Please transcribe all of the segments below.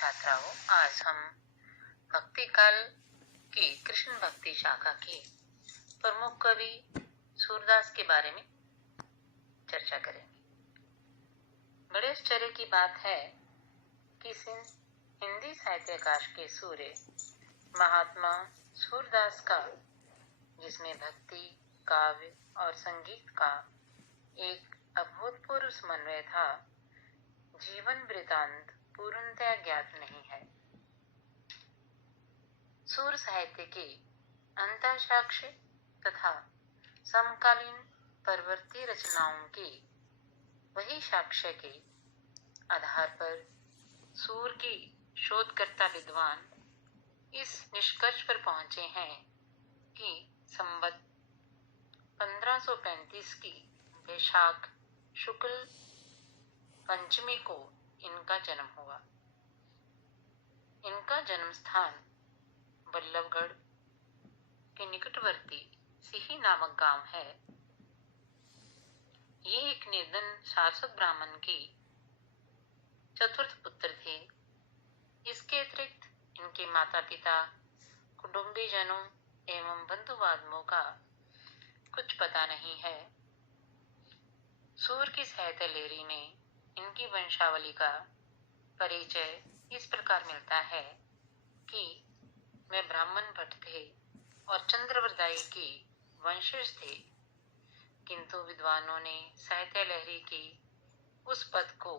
छात्राओं, आज हम भक्ति काल की कृष्ण भक्ति शाखा के प्रमुख कवि सूरदास के बारे में चर्चा करेंगे। बड़े आश्चर्य की बात है कि हिंदी साहित्य आकाश के सूर्य महात्मा सूरदास का, जिसमें भक्ति, काव्य और संगीत का एक अभूतपूर्व समन्वय था, जीवन वृतांत पूर्णतया ज्ञात नहीं है। सूर साहित्य के अंतःसाक्ष्य तथा समकालीन परवर्ती रचनाओं के वही साक्ष्य के आधार पर सूर की शोधकर्ता विद्वान इस निष्कर्ष पर पहुंचे हैं कि संवत 1535 की वैशाख शुक्ल पंचमी को इनका जन्म हुआ। इनका जन्म स्थान बल्लभगढ़ के निकटवर्ती सिही नामक गांव है। ये एक निर्धन शासक ब्राह्मण के चतुर्थ पुत्र थे। इसके अतिरिक्त इनके माता पिता, कुटुंबीजनों एवं बंधु बांधवों का कुछ पता नहीं है। सूर की साहित्य लहरी में इनकी वंशावली का परिचय इस प्रकार मिलता है कि वे ब्राह्मण भट्ट थे और चंद्रवरदाई के वंशज थे, किंतु विद्वानों ने साहित्य लहरी की उस पद को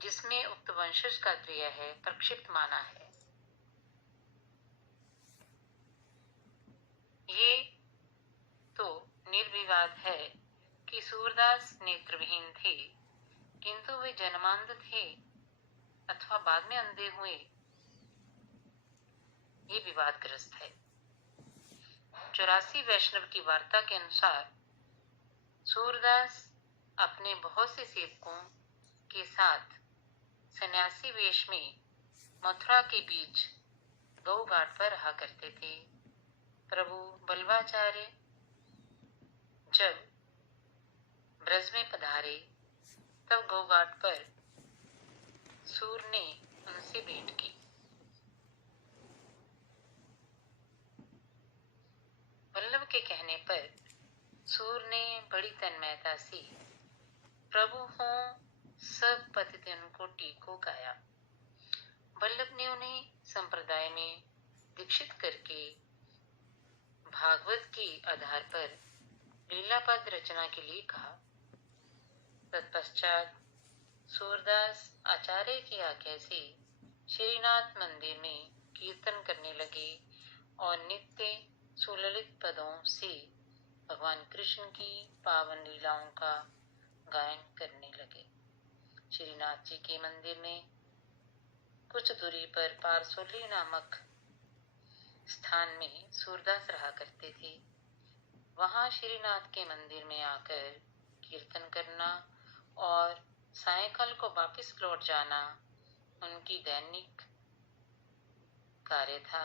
जिसमें उक्त वंशज का क्रिय है प्रक्षिप्त माना है। ये तो निर्विवाद है कि सूरदास नेत्रविहीन थे, किंतु वे जन्मांध थे अथवा बाद में अंधे हुए, ये विवादग्रस्त है। 84 वैष्णव की वार्ता के अनुसार सूरदास अपने बहुत से सेवकों के साथ सन्यासी वेश में मथुरा के बीच गौ घाट पर रहा करते थे। प्रभु बल्लभाचार्य जब ब्रज में पधारे तब गौ घाट पर सूर ने उनसे भेंट की। वल्लभ के कहने पर सूर ने बड़ी तन्मयता से प्रभु हो सब पतितन को टीको गाया। वल्लभ ने उन्हें संप्रदाय में दीक्षित करके भागवत के आधार पर लीलापद रचना के लिए कहा। तत्पश्चात सूरदास आचार्य की आज्ञा से श्रीनाथ मंदिर में कीर्तन करने लगे और नित्य सुललित पदों से भगवान कृष्ण की पावन लीलाओं का गायन करने लगे। श्रीनाथ जी के मंदिर में कुछ दूरी पर पारसोली नामक स्थान में सूरदास रहा करते थे। वहां श्रीनाथ के मंदिर में आकर कीर्तन करना और सायंकाल को वापस लौट जाना उनकी दैनिक कार्य था।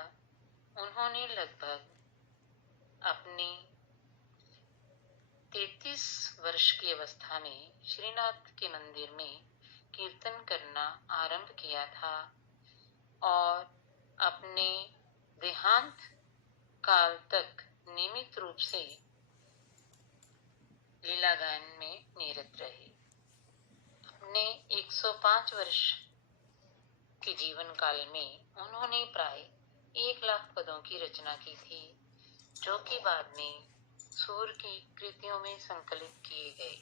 उन्होंने लगभग अपनी 33 वर्ष की अवस्था में श्रीनाथ के मंदिर में कीर्तन करना आरंभ किया था और अपने देहांत काल तक नियमित रूप से लीला गायन में निरत रहे। अपने 105 वर्ष के जीवन काल में उन्होंने प्राय 1 लाख पदों की रचना की थी, जो कि बाद में सूर की कृतियों में संकलित किए गए।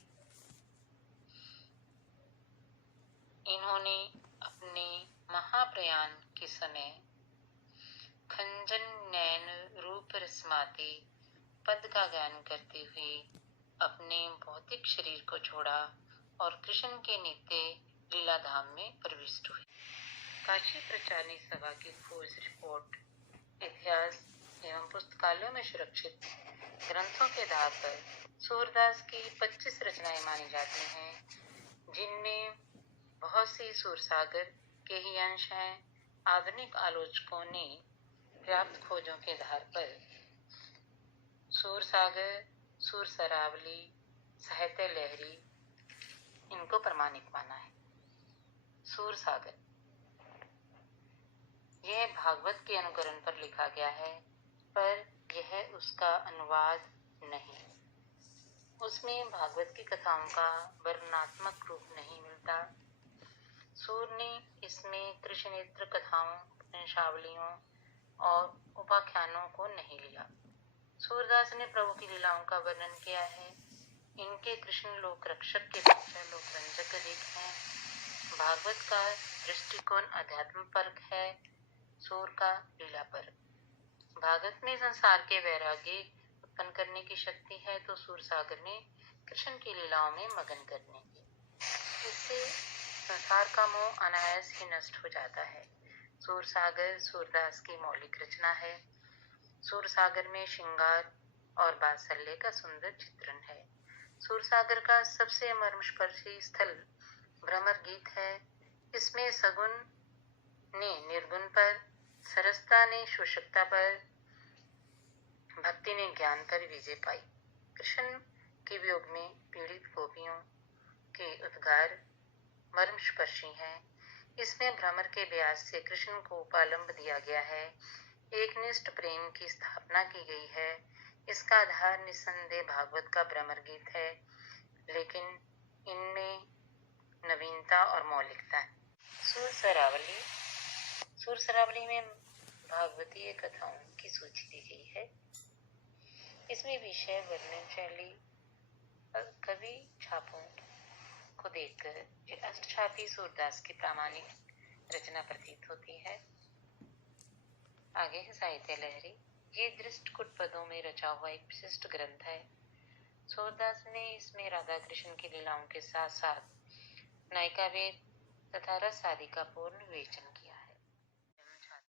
इन्होंने अपने महाप्रयाण के समय खंजन नैन रूप रसमाते पद का गायन करते हुए अपने भौतिक शरीर को छोड़ा और कृष्ण के नित्य लीला धाम में प्रविष्ट हुए। काशी प्रचारणी सभा की खोज रिपोर्ट इतिहास एवं पुस्तकालयों में सुरक्षित ग्रंथों के आधार पर सूरदास की 25 रचनाएं मानी जाती हैं, जिनमें बहुत सी सूरसागर के ही अंश हैं। आधुनिक आलोचकों ने प्राप्त खोजों के आधार पर सूरसागर, सूरसरावली, साहित्य लहरी इनको प्रमाणिक माना है। सूरसागर यह भागवत के अनुकरण पर लिखा गया है, पर यह उसका अनुवाद नहीं। उसमें भागवत की कथाओं का वर्णनात्मक रूप नहीं मिलता। सूर ने इसमें कृष्णनेत्र कथाओं, वंशावलियों और उपाख्यानों को नहीं लिया। सूरदास ने प्रभु की लीलाओं का वर्णन किया है। इनके कृष्ण लोक रक्षक के अपेक्षा लोक रंजक अधिक हैं। भागवत का दृष्टिकोण अध्यात्म परक है, सूर का लीला परक। भागवत में संसार के वैराग्य उत्पन्न करने की शक्ति है, तो सूर सागर में कृष्ण की लीलाओं में मगन करने की। इससे संसार का मोह अनायास ही नष्ट हो जाता है। सूर सागर सूरदास की मौलिक रचना है। सूर सागर में श्रृंगार और वात्सल्य का सुंदर चित्रण है। सूर सागर का सबसे मर्मस्पर्शी स्थल भ्रमर गीत है। इसमें सगुन ने निर्गुण पर, सरसता ने शोषकता पर, भक्ति ने ज्ञान पर विजय पाई। कृष्ण के वियोग में पीड़ित गोपियों के उद्गार मर्मस्पर्शी हैं। इसमें भ्रमर के व्यास से कृष्ण को उपालंब दिया गया है। एक निष्ठ प्रेम की स्थापना की गई है। इसका आधार निस्संदेह भागवत का भ्रमर गीत है, लेकिन इनमें नवीनता और मौलिकता है। सूर सरावली में भागवतीय कथाओं की सूची दी गई है। इसमें विषय, वर्णन शैली और कवि छापों को देखकर ये अष्टछापी सूरदास की प्रामाणिक रचना प्रतीत होती है। आगे है साहित्य लहरी। ये दृष्टकूट पदों में रचा हुआ एक विशिष्ट ग्रंथ है। सूरदास ने इसमें राधा कृष्ण की लीलाओं के साथ साथ नायिका वेद तथा रस आदि का पूर्ण विवेचन